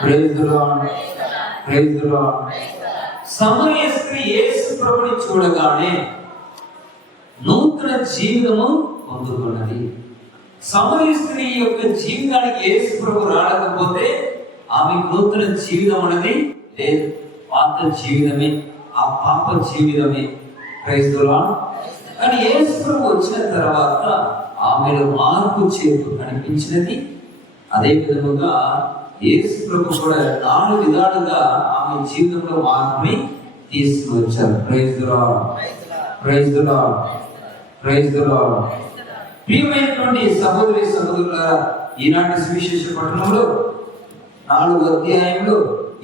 Praise the lord, praise the Lord. సమరయ స్త్రీ యేసు ప్రభుని చూడగానే నూతన జీవితము పొందుకున్నది. సమరయ స్త్రీ యొక్క జీవితానికి యేసు ప్రభు రాకపోతే ఆమె నూతన జీవితం అనేది లేదు. పాత జీవితమే, ఆ పాప జీవితమే. Praise the Lord. కానీ యేసు ప్రభు వచ్చిన తర్వాత ఆమెలో మార్పు చేర్పు కనిపించినది. అదే విధముగా యేసు ప్రభు కూడా 4 విధాలుగా ఆమె జీవితంలో మార్పుని తీసుకువచ్చారు. Praise the lord, praise the lord, praise the Lord. ప్రియమైనటువంటి సహోదరి సహోదరులారా, ఈనాటి సువిశేష పట్టణంలో 4వ అధ్యాయంలో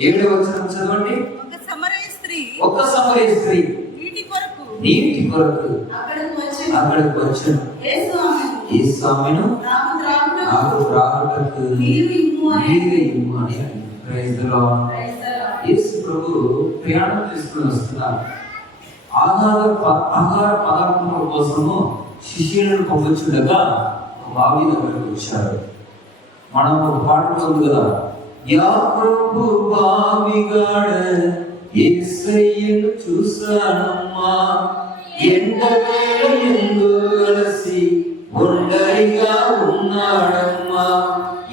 7వ వచనం చదవండి. ఒక సమరయ స్త్రీ నీటి కొరకు అక్కడికి వచ్చాను. యేసు ఆమెను నాకు త్రాగుటకు నీరు ఇమ్ము అని. Praise the lord. యేసు ప్రభు ప్రయాణం చేసుకుని వస్తున్నారు. ఆహార పదార్థముల కోసము శిష్యులను పంపించుండగా బావి దగ్గరకు వచ్చారు. మనం ఒక పాటలో ఉంది కదా, యాకోబు బావిగాడ యేసయ్యను చూసానమ్మా, ఎండవేళ ఎందు అలసి ఒంటరిగా ఉన్నాడమ్మా.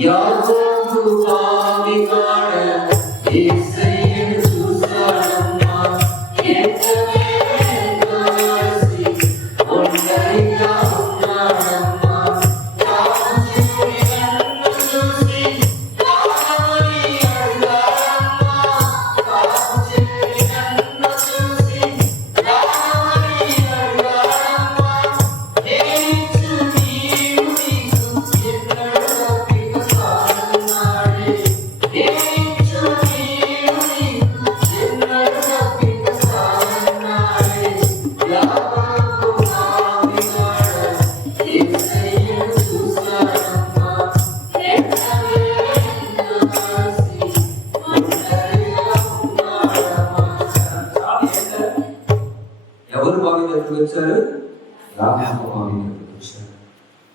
యాకోబు బావిగాడ యేసయ్యను చూసానమ్మా, ఎండవేళ ఎందు అలసి ఒంటరిగా ఉన్నాడమ్మా.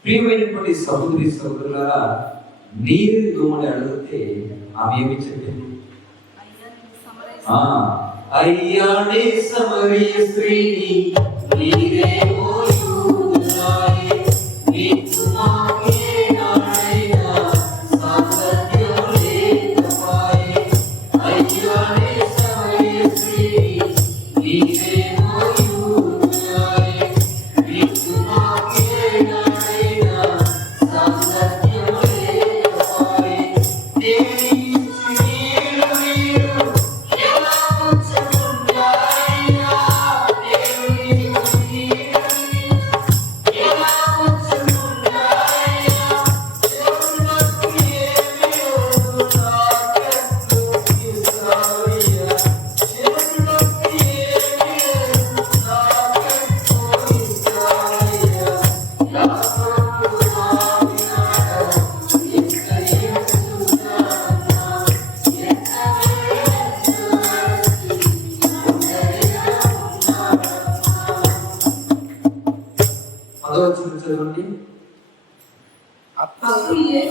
ప్రియమైనటువంటి సహోదరి సహోదరులారా, నీరు దోమని అడిగితే ఆమె ఏమి చెప్పింది? అయ్యాడే సమరయ స్త్రీని నీరేమో యూదులాయే, నీకు మాకే నాడైనా సాంగత్యం లేకపాయే. అయ్యాడే సమరయ స్త్రీని నీరేమో యూదులాయే, నీకు మాకే నాడైనా సాంగత్యం లేకపాయే.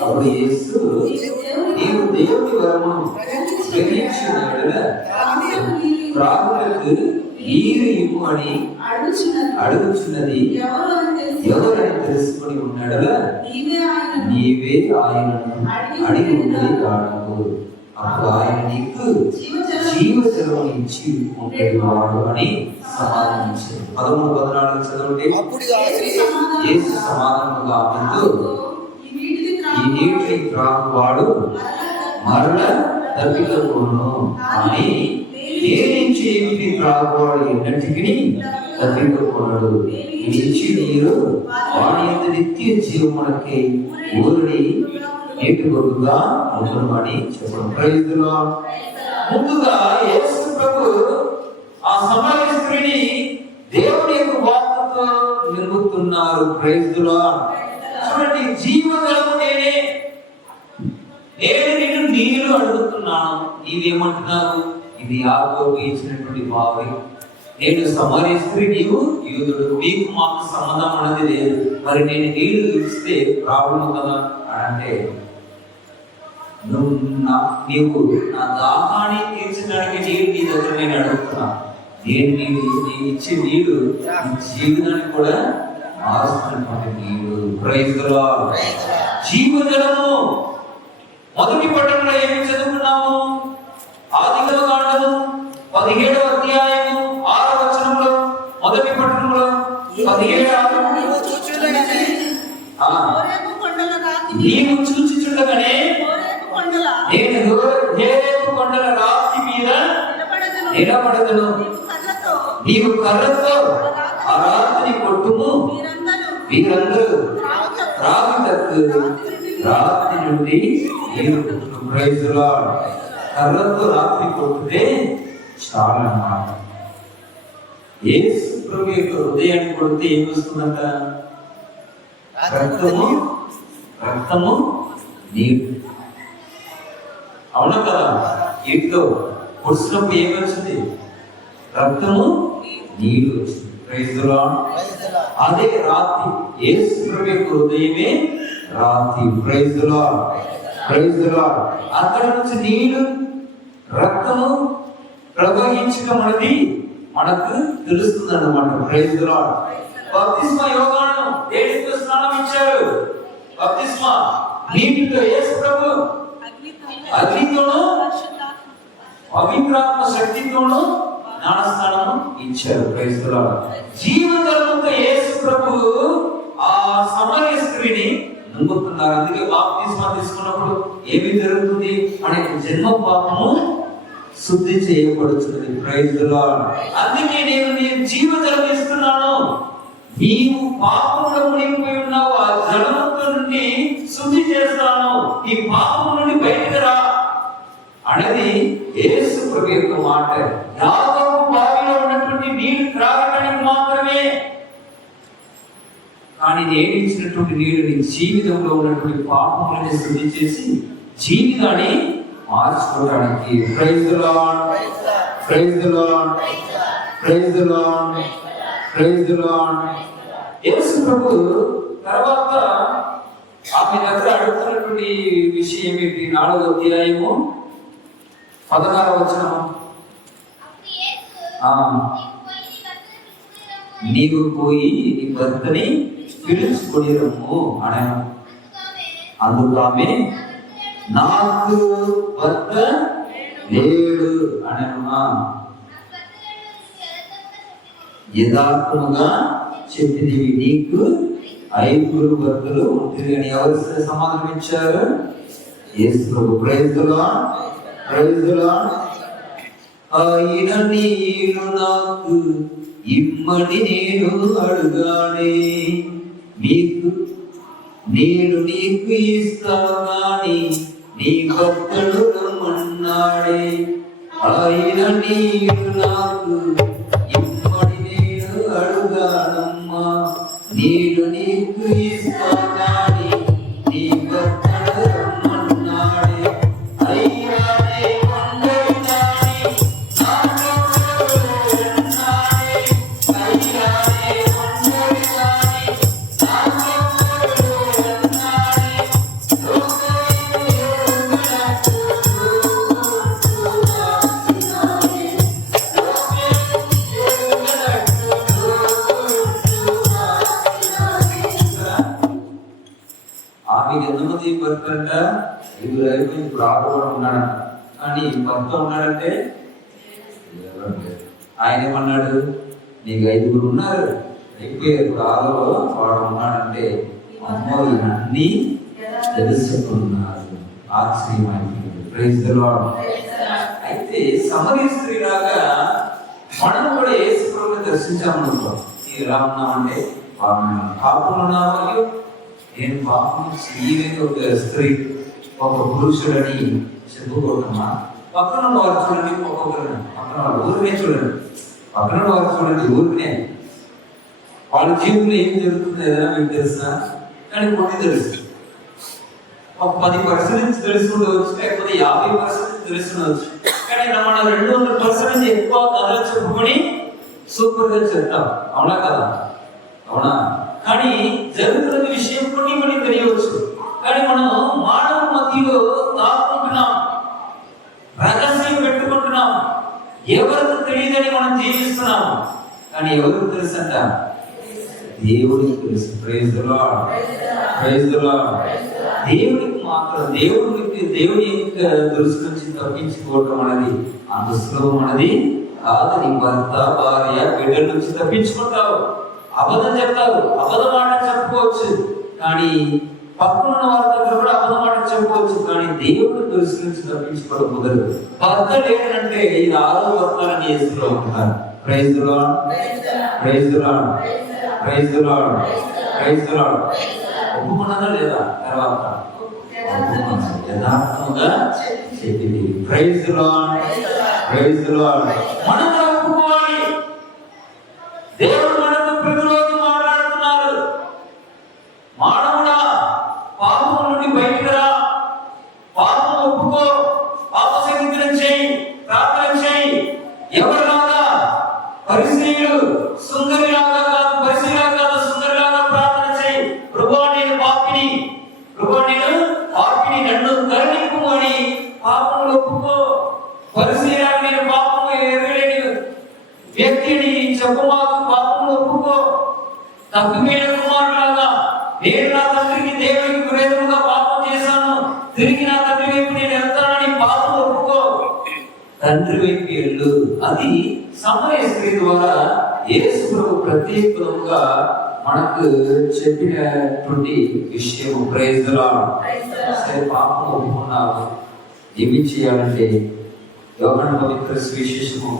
అప్పుడు యేసు, నీవు దేవుని వరమును గ్రహించిన యెడల త్రాగుటకు నీరు ఇమ్ము అని అడుగుచున్నది ఎవరని తెలుసుకొని ఉన్నాడల నీవే ఆయనను అడిగి ఉన్నది కాడకు. అప్పుడు ఆయన నీకు జీవజలమును ఇచ్చి ఉండేవాడు అని సమాధానించాడు. 13-14 చదవండి. యేసు సమాధానముగా ఆమెతో, ఈ నీటిని త్రాగువాడు మరల తప్పికూడను, కానీ నేనించి నీటిని త్రాగువాడు ఎన్నటికీ తప్పికూడడు. ఇచ్చి నీరు వాడి యొక్క నిత్య జీవమునకై ఊరిని నీటి గొడుగుగా అవును అని చెప్పడం. Praise the Lord. ముందుగా యేసు ప్రభు ఆ సమరయ స్త్రీని దేవుని యొక్క వాక్కుతో నిలుపుతున్నారు. Praise the lord. చూడండి, జీవజలము నేనే, నేను నిన్ను నీరు అడుగుతున్నాను, నీవేమంటున్నావు? ఇది యాకోబు ఇచ్చినటువంటి బావి. నేను సమరయ స్త్రీ, నీవు యూదుడు, నీకు మాకు సంబంధం అన్నది లేదు. మరి నేను నీళ్లు ఇస్తే ప్రాబ్లం కదా అని అంటే నీవు నా దాహాన్ని తీర్చడానికి నీళ్ళు నీ దగ్గర నేను అడుగుతున్నా. నేను ఇచ్చే నీళ్ళు నీ జీవితానికి కూడా మారుస్తున్నటువంటి నీళ్ళు. Praise the lord. జీవజలము. మొదటి పట్టణంలో ఏమి చదువుకున్నాము? ఆదికాండము 17వ అధ్యాయము 6వ వచనంలో, మొదటి పట్టణంలో 17 నీవు చూచుచుండగానే నేను హోరేబు కొండల రాతి మీద నిలబడదును. నీవు కర్రతో ఆ రాతిని కొట్టుము. వీరందరూ త్రాగుటకు రాత్రి నుండి నీరు. Praise the Lord. కర్రతో రాత్రి కొట్టితే చాలా అన్నమాట. యేసు ప్రభు యొక్క హృదయాన్ని కొడితే ఏం వస్తుందంట? రక్తము నీరు. అవునా కదా? ఇంట్లో పొడిచినప్పుడు ఏమి వచ్చింది? రక్తము నీరు వచ్చింది. Praise the Lord. అదే రాతి. యేసు ప్రభు యొక్క హృదయమే రాతి. Praise the lord. Praise the Lord. అక్కడ నుంచి నీరు, రక్తము ప్రవహించడం అనేది మనకు తెలుస్తుంది అన్నమాట. Praise the lord. బప్తిస్మా యోహాను ఏడుతో స్నానం ఇచ్చారు. బప్తిస్మా నీటితో యేసు ప్రభు అగ్నితోను పవిత్రాత్మ శక్తితోను జ్ఞానస్నానం ఇచ్చారు. Praise the lord. జీవజలముతో యేసు ప్రభు ఆ సమరయ స్త్రీని నమ్ముతున్నారు. అందుకే బాప్తిస్మా తీసుకున్నప్పుడు ఏమి జరుగుతుంది? మనకి జన్మ పాపము శుద్ధి చేయబడుతుంది. Praise the Lord. అందుకే నేను జీవజలం ఇస్తున్నాను. నీవు పాపంలో మునిగిపోయి ఉన్నావు, ఆ జలముతో నుండి శుద్ధి చేస్తాను, ఈ పాపం నుండి బయటకు రా అనేది యేసు ప్రభు యొక్క మాట. యాకోబు బావిలో ఉన్నటువంటి నీళ్లు త్రాగడానికి మాత్రమే, కానీ నేను ఇచ్చినటువంటి నీళ్లు నీ జీవితంలో ఉన్నటువంటి పాపములను శుద్ధి చేసి జీవితాన్ని మార్చుకోవడానికి. Praise the lord. Praise the lord. Praise the lord. Praise the lord. యేసు ప్రభు తర్వాత ఆమె దగ్గర అడుగుతున్నటువంటి విషయం ఏంటి? 4వ అధ్యాయము 16వ వచనం. నీవు పోయి నీ భర్తని పిలుచుకొని రమ్ము అనను. అందుకు ఆమె నాకు భర్త లేడు అనను. యథార్థముగా చెప్పినవి నీకు 5 భర్తలు ఉంటుంది అని ఎవరు సమాధానం ఇచ్చారు? యేసు ప్రభు. Praise the lord. Praise the lord. ఆయన నీరు నాకు ఇమ్మని నేను అడుగానే, నేను నీకు ఇస్తానని నీ భర్తలు రమ్మన్నాడే. ఆయన నీరు నాకు ఇమ్మని నేను అడుగానమ్మా, నేను నీకు ఇస్తానని నీ భర్తలు రమ్మన్నాడే. అయ్యానే కొండైనాని నాలో ఉన్నాడే. అయ్యానే కొండైనాని నాలో ఉన్నాడే. ఆమె ఎంతమంది భర్త అంట? 5 అయిపోయింది. ఇప్పుడు 6 కూడా ఉన్నాడంట. కానీ భర్త ఉన్నాడంటే ఆయన ఏమన్నాడు? నీకు 5 ఉన్నారు, అయిపోయారు, ఇప్పుడు 6లో వాడు ఉన్నాడంటే అమ్మో ఇవన్నీ తెలుసుకున్నారు. ఆశ్చర్యమైంది. Praise the lord. అయితే సమరయ స్త్రీ లాగా మనం కూడా యేసు ప్రభువుని దర్శించామనుకో, ఎలా ఉన్నామంటే పాపంలో ఉన్నాము. అయ్యో నేను పాపం చేయలేని ఒక స్త్రీ, ఒక పురుషుడని చెప్పుకోవటమా? పక్కన వారు చూడండి, ఒక్కొక్కరు పక్కన వాళ్ళు ఊరినే చూడండి, పక్కన వారు చూడండి ఊరినే. వాళ్ళ జీవితంలో ఏం జరుగుతుందో ఏదైనా మీకు తెలుసా? కానీ కొన్ని తెలుసు. ఒక 10% తెలుసుకుండవచ్చు, లేకపోతే 50% తెలుసుకుండవచ్చు. కానీ మన 200% ఎక్కువ కథలు చెప్పుకొని సూపర్ గా చెప్తాం. అవునా కదా? అవునా? కానీ జరుగుతున్న విషయం కొన్ని తెలియవచ్చు. కానీ మనం మానవ మధ్యలో దాపు ఎవరికి తెలియదని మనం జీవిస్తున్నాం, కానీ ఎవరికి తెలుసంట? దేవుడికి తెలుసు. Praise the lord, praise the Lord. దేవుడికి మాత్రం, దేవుని యొక్క దృష్టి నుంచి తప్పించుకోవటం అనేది అంత సులభం అనేది కాదు. నీ భర్త, భార్య, బిడ్డల నుంచి తప్పించుకుంటావు, అబద్ధం చెప్తావు, అబద్ధ మాట చెప్పుకోవచ్చు, కానీ పక్కన వారి దగ్గర కూడా అబద్ధ మాట చెప్పుకోవచ్చు, కానీ దేవుడి దృష్టి నుంచి తప్పించుకోవడం కుదరదు. భర్త లేదంటే ఇది 6వ భర్తలని యేసులో ఉంటారు. Praise the lord, praise the lord, praise the lord, praise the lord. ఒప్పుకున్నదా లేదా? తర్వాత యథార్థంగా చెప్పింది. Praise the lord, praise the lord. మనం ఒప్పుకోవాలి. దేవుడు మనతో ప్రతిరోజు మాట్లాడుతున్నారు. మానవుడా, పాపం నుండి బయటికి రా, పాపం ఒప్పుకో, పాప సంగీతం చేయి, ప్రార్థన చేయి. ఎవరిలాగా? పరిసయ్యులు సుందరిలాగా కాదు, పరిసయ్యులాగా కాదు, సుందరిలాగా ప్రార్థన చేయి. ప్రభువా, నేను పాపిని, ప్రభువా, నేను పాపిని, నన్ను కరుణింపు అని పాపములు ఒప్పుకో. పరిసయ్యులాగా నేను పాపము ఎరగలేని వ్యక్తిని చెప్పమాకు, పాపములు ఒప్పుకో. తప్పిపోయిన కుమారులాగా నేను నా తండ్రికి, దేవునికి విరోధముగా పాపం చేశాను, తిరిగి నా తండ్రి వైపు నేను వెళ్తానని పాపం ఒప్పుకో. తండ్రి వైపు వెళ్ళు. అది సమరయ స్త్రీ ద్వారా యేసు ప్రభు ప్రత్యేకంగా మనకు చెప్పినటువంటి విషయం. Praise the Lord. సరే, పాపం ఒప్పుకున్నావు, ఏమి చేయాలంటే యోహాను పవిత్ర సువిశేషము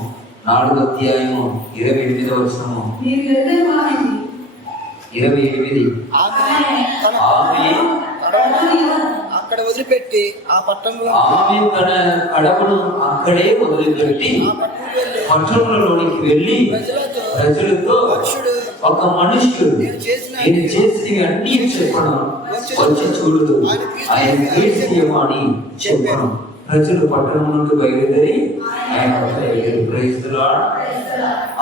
4వ అధ్యాయము 28వ వచనము 28. ఆమె అక్కడ వదిలిపెట్టి ఆ పట్టణంలో, ఆమె తన కడవను అక్కడే వదిలిపెట్టి పట్టణంలోనికి వెళ్ళి ప్రజలతో, ఒక మనుష్యుడు నేను చేసినవి అన్ని చెప్పను, వచ్చి చూడు, ఆయన క్రీస్తు అని చెప్పను. ప్రజలు పట్టణం నుండి బయలుదేరి ఆయన ప్రైజ్ ది లార్డ్.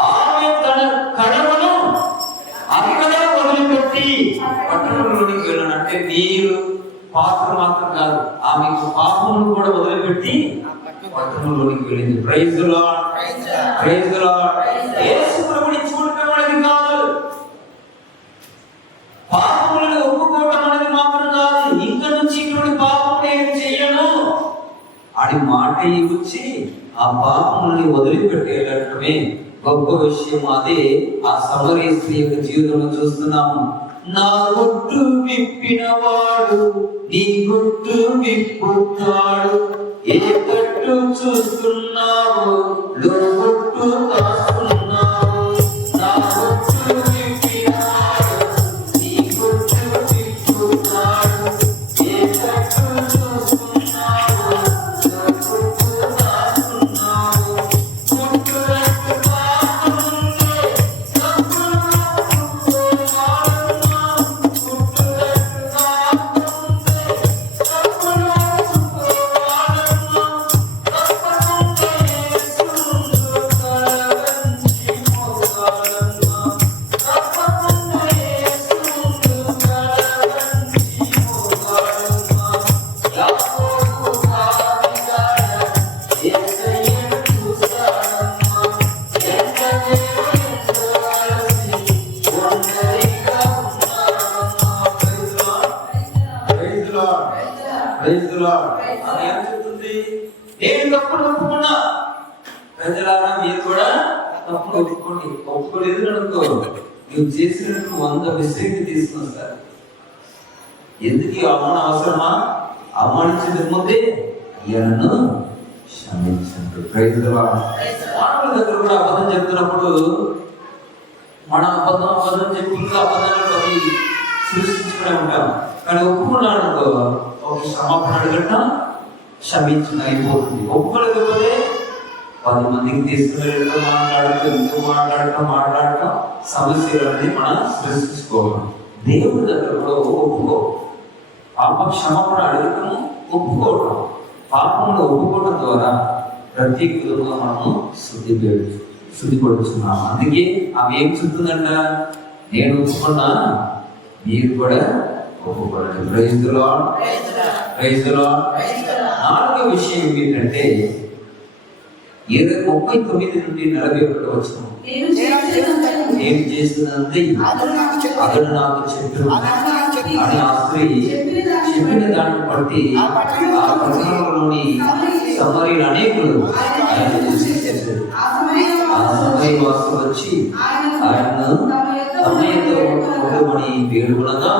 ఆమె తన కడవను అక్కడే వదిలిపెట్టి పట్టణంలోనికి వెళ్ళనంటే మీరు పాత్ర మాత్రం కాదు, ఆమెకు పాపమును కూడా వదిలిపెట్టి పట్టణంలోనికి వెళ్ళింది. Praise the lord, praise the lord. యేసు ప్రభుని చూడటం అనేది కాదు, పాపములను ఒప్పుకోవడం అనేది మాత్రం కాదు. ఇంకా నుంచి ఇక్కడ పాపం నేను చెయ్యను అని మాట ఇచ్చి ఆ పాపములని వదిలిపెట్టేటమే గొప్ప విషయం. అదే ఆ సమరయ స్త్రీ యొక్క జీవితంలో చూస్తున్నాము. నా గుట్టు విప్పినవాడు నీ గుట్టు విప్పుతాడు, ఏ గట్టు చూస్తున్నావు లోగుట్టు కాస్తున్నావు. నా గుట్టు విప్పినవాడు నీ గుట్టు విప్పుతాడు, ఏ గట్టు చూస్తున్నావు లోగుట్టు కాస్తున్నావు. గుట్టు వెంట పాపముందే తప్పులు ఒప్పుకున్నా. ప్రజలారా, మీరు కూడా తప్పుడు ఒప్పుకోండి. ఒప్పుకోలేదు అనుకో, నువ్వు చేసినట్టు 100 విసిరికి తీసుకుని వస్తారు. ఎందుకు ఈ అవమానం అవసరమా? అవమానించే ముందే అయ్యాను క్షమించండి. Praise the Lord. మానవుల దగ్గర కూడా అబద్ధం చెప్తున్నప్పుడు మన అబద్ధం చెప్పి ఇంకా అబద్ధాలను అది సృష్టించుకునే ఉంటాం. కానీ ఒప్పుకున్నాడు అనుకో, ఒక క్షమాపణ అడగట క్షమించిన అయిపోతుంది. ఒప్పుకోలేకపోతే 10 మందికి తీసుకుని మాట్లాడటం సమస్యలన్నీ మనం సృష్టించుకోవాలి. దేవుడి దగ్గర కూడా ఒప్పుకో. పాప క్షమాపణ అడగటము, ఒప్పుకోవటం. పాపంలో ఒప్పుకోవడం ద్వారా ప్రత్యేక విధంగా మనము శుద్ధిపడుతున్నాం. అందుకే ఆమె ఏం చెప్తుందంట, నేను ఒప్పుకున్నా, మీరు కూడా ఒప్పుకోండి. Praise the lord, praise the lord. 4వ విషయం ఏంటంటే, 39 నుండి 41 వచనం. నేను చేసినంతే అతడు నాకు చెప్పు అని ఆ స్త్రీ చెప్పిన దాన్ని బట్టి ఆ పట్టణంలోని సమరీయులు అనేకులు ఆయన విశ్వసించారు. ఆ సమయవాసులు వచ్చి ఆయనను సమయంతో ఉండమని వేడుకొనగా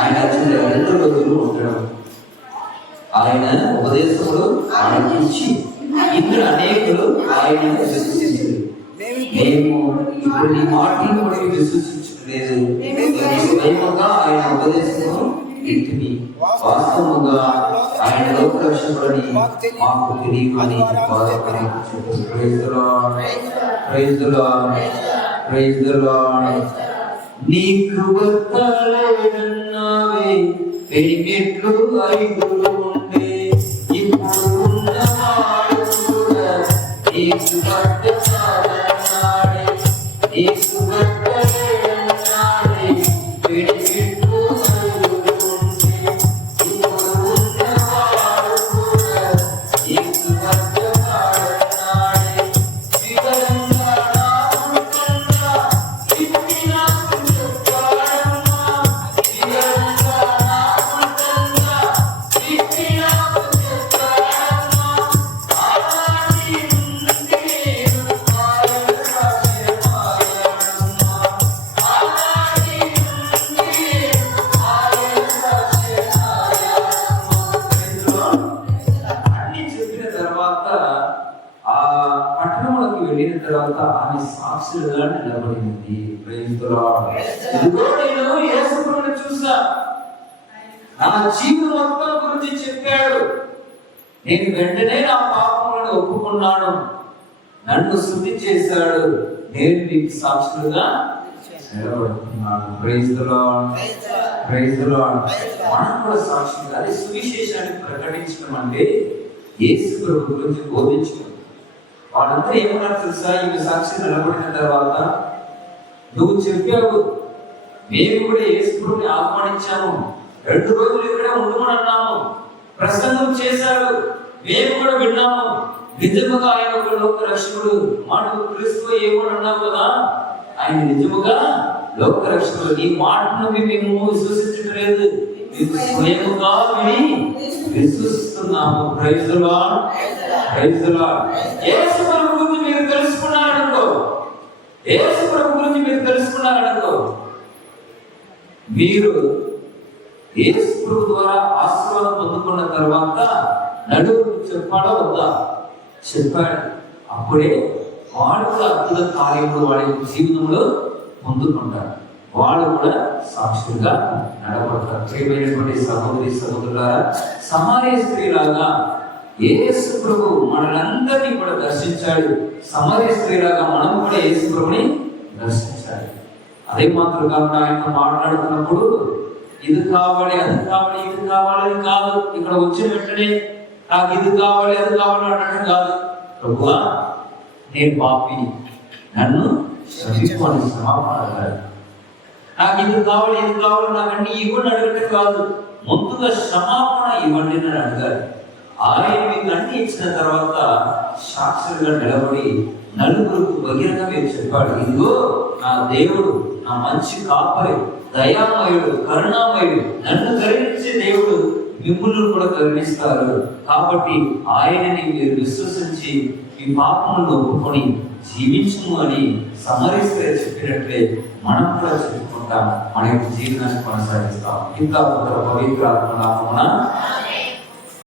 ఆయన 2 రోజులు ఉండడం. ఆయన ఉపదేశములు ఆలకించి ఇద్దరు అనేకులు ఆయనను విశ్వసించారు. మేము ఇప్పుడు నీ మాటలను బట్టి విశ్వసించలేదు. స్వయముగా ఆయన ఉపదేశము ఇంటిని వాస్తవముగా ఆయన లోకరక్షకుడని మాకు తెలియదు అని నీకు భర్తలేడన్నావే పెరిగెట్లు 5 ఉండే ఇప్పుడు ఉన్నవాడు కూడా నీకు భర్త కాదన్నాడే. నీకు భర్తలేడన్నాడే పెరిగెట్లు 5 ఉండే ఇప్పుడు ఉన్నవాడు కూడా నీకు భర్త కాదన్నాడే. వివరంగా నాకుంటా విప్పి నాకు చెప్పాడమ్మా. వివరంగా నాకుంటా విప్పి నాకు చెప్పాడమ్మా. ఆనాటి నుండి నేను మాయలు రాసే మాయడమ్మా. ఆనాటి నుండి నేను మాయలు రాసే మాయడమ్మా. అన్ని చెప్పిన తర్వాత ఆ పట్టణంలోకి వెళ్ళిన తర్వాత ఆమె సాక్షులుగా నిలబడింది. ఇదిగో నేను యేసుప్రభువుని చూసా, నా జీవితం మొత్తం గురించి చెప్పాడు. నేను వెంటనే నా పాపములను ఒప్పుకున్నాను, నన్ను శుద్ధి చేశాడు. నేను మీకు సాక్షులుగా నిలబడుతున్నాను. Praise the lord. Praise the lord. మనం కూడా సాక్షులుగా అదే సువిశేషాన్ని ప్రకటించడం అంటే యేసు ప్రభు గురించి బోధించడం. వాళ్ళందరూ ఏమన్నారు తెలుసా? ఈమె సాక్షి నిలబడిన తర్వాత నువ్వు చెప్పావు, మేము కూడా యేసు ప్రభుని ఆహ్వానించాము, 2 రోజులు ఇక్కడ ఉండమని అన్నాము, ప్రసంగం చేశాడు, మేము కూడా విన్నాము. నిజముగా ఆయన ఒక లోక రక్షకుడు, మాటకు క్రీస్తు ఏమని అన్నావు కదా, ఆయన నిజముగా లోక రక్షకుడు. నీ మాటను మేము విశ్వసించలేదు, మేము స్వయముగా విని విశ్వసిస్తున్నాము. Praise the lord. Praise the lord. యేసు ప్రభు గురించి మీరు తెలుసుకున్నారనుకో, యేసు ప్రభు గురించి మీరు తెలుసుకున్నారనుకో, మీరు యేసు ప్రభు ద్వారా ఆశీర్వాదం పొందుకున్న తర్వాత నలుగురు చెప్పాడా వద్దా? చెప్పాడు. అప్పుడే వాడు కూడా అద్భుత కార్యములు వాడి జీవితంలో పొందుకుంటారు. వాళ్ళు కూడా సాక్షులుగా నడబడతారు. ప్రియమైనటువంటి సహోదరి సహోదరులారా, సమార్య స్త్రీలాగా యేసు ప్రభు మనలందరినీ కూడా దర్శించాడు. సమార్య స్త్రీలాగా మనం కూడా యేసు ప్రభుని దర్శించాలి. అదే మాత్రం కాకుండా ఆయనతో మాట్లాడుతున్నప్పుడు ఇది కావాలి, అది కావాలి, ఇది కావాలని కాదు. ఇక్కడ వచ్చిన వెంటనే నాకు ఇది కావాలి, అది కావాలి అనడం కాదు. ప్రభువా, నేను పాపిని, నన్ను క్షమించమని క్షమాపణ అడగాలి. నాకు ఇది కావాలి, ఇది కావాలి, నాకంటే ఇవ్వండి అడగటం కాదు, ముందుగా క్షమాపణ ఇవ్వండి అని అడగాలి. ఆయన మీకు అన్ని ఇచ్చిన తర్వాత సాక్షులుగా నిలబడి నలుగురికి బహిరంగంగా చెప్పాడు, ఇదిగో నా దేవుడు, నా మంచి కాపరి, దయామయుడు, కరుణామయుడు, నన్ను కరుణించే దేవుడు మిమ్ములను కూడా కరుణిస్తారు. కాబట్టి ఆయనని మీరు విశ్వసించి మీ పాపములను ఒప్పుకొని జీవించుము అని సమరిస్తే చెప్పినట్లే మనం కూడా చెప్పుకుంటాం, మన యొక్క జీవనాన్ని కొనసాగిస్తాం. ఇంకా పవిత్ర ఆత్మ నామమున